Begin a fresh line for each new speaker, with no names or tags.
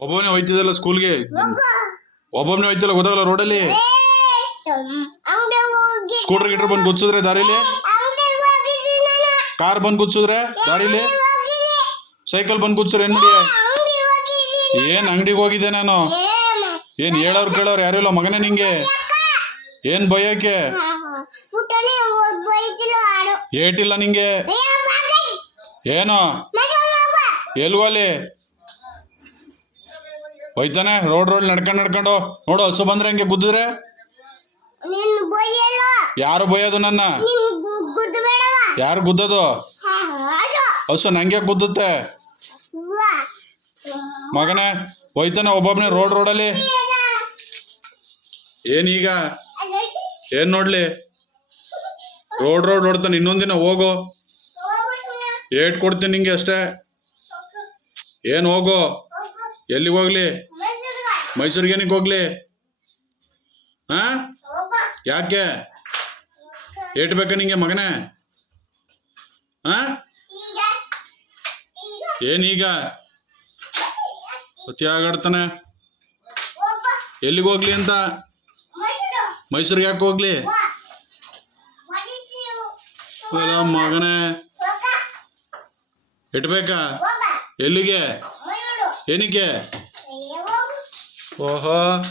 ಒಬ್ಬನೇ ಹೋಯ್ತಿದ್ದಲ್ಲ ಸ್ಕೂಲ್ಗೆ ಒಬ್ಬೊಬ್ನೇ ಹೋಯ್ತಲ್ಲ ಗೊತ್ತಾಗಲ್ಲ ರೋಡಲ್ಲಿ ಸ್ಕೂಟರ್ ಗೀಟರ್ ಬಂದು ಗುಚ್ಚಿದ್ರೆ ದಾರಿಲಿ? ಕಾರ್ ಬಂದು ಗುಚ್ಚಿದ್ರೆ ದಾರಿಲಿ? ಸೈಕಲ್ ಬಂದು ಗುಚ್ಸಿದ್ರೆ ಏನ್ ಮಾಡಿ ಏನ್ ಅಂಗಡಿಗೆ ಹೋಗಿದ್ದೆ ನಾನು? ಏನ್ ಹೇಳೋರು ಕೇಳೋರು ಯಾರಿಲ್ಲ ಇಲ್ಲ ಮಗನೇ ನಿಂಗೆ? ಏನ್ ಭಯಕ್ಕೆ ಏಟಿಲ್ಲ ನಿಂಗೆ? ಏನು? ಎಲ್ವಲ್ಲಿ? ಹೋಯ್ತಾನೆ ರೋಡ್ ರೋಡ್ ನಡ್ಕೊಂಡು ನಡ್ಕೊಂಡು ನೋಡು ಹಸು ಬಂದ್ರೆ ಹಂಗೆ ಗುದ್ದಿದ್ರೆ? ಯಾರು ಬೈಯೋದು ನನ್ನ? ಯಾರು ಗುದ್ದೋದು? ಹಸು ನಂಗೆ ಗುದ್ದುತ್ತೆ? ಮಗನೇ ಹೋಯ್ತಾನೆ ಒಬ್ಬೊಬ್ನೇ ರೋಡ್ ರೋಡಲ್ಲಿ ಏನೀಗ? ಏನ್ ನೋಡ್ಲಿ? ರೋಡ್ ರೋಡ್ ನೋಡ್ತಾನೆ ಇನ್ನೊಂದಿನ ಹೋಗು. ಏಟ್ ಕೊಡ್ತೀನಿ ನಿಂಗೆ ಅಷ್ಟೇ. ಏನು ಹೋಗು? ಎಲ್ಲಿ ಹೋಗ್ಲಿ? ಮೈಸೂರಿಗೆ ಏನಕ್ಕೆ ಹೋಗ್ಲಿ? ಹಾ ಯಾಕೆ? ಏಟ್ ಬೇಕಾ ನಿಂಗೆ ಮಗನೇ? ಹಾ ಏನೀಗ ಅತಿ ಆಗಾಡ್ತಾನೆ. ಎಲ್ಲಿಗೆ ಹೋಗ್ಲಿ ಅಂತ? ಮೈಸೂರಿಗೆ ಯಾಕೆ ಹೋಗ್ಲಿ? ಮಗನೇ. ಇಟ್ಬೇಕಾ ಎಲ್ಲಿಗೆ? ಏನಕ್ಕೆ? 我和